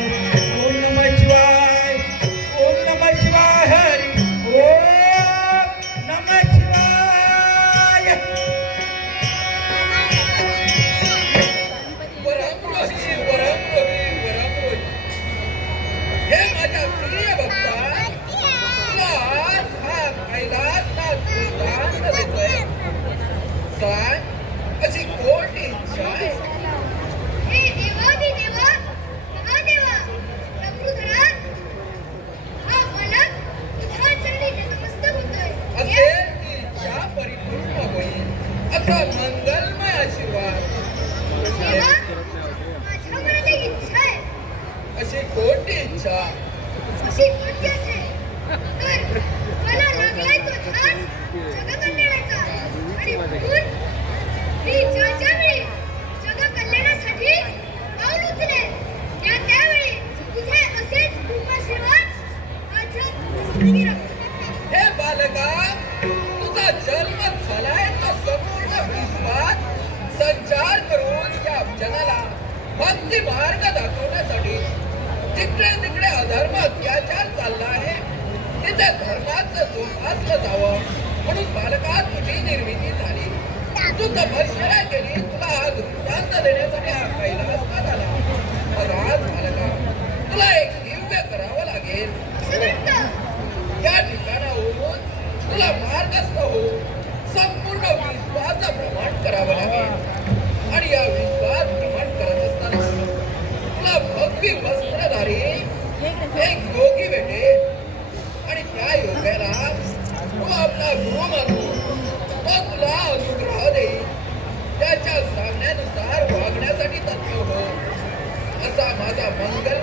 night. त्यांचा मंगलमय आशीर्वाद. अशी कोटी इच्छा. त्या धर्माचं जोपासलं जावं. म्हणून बालकात तुझी निर्मिती झाली. तू तपश्चर्या केली. तुला हा दृष्टांत देण्यासाठी हा कैलास का झाला मग आज बालका तुला एक दिव्य करावं लागेल. या ठिकाणाहून तुला मार्गस्थ हो संपूर्ण विश्वाचं प्रमाण करावं लागेल. Bangga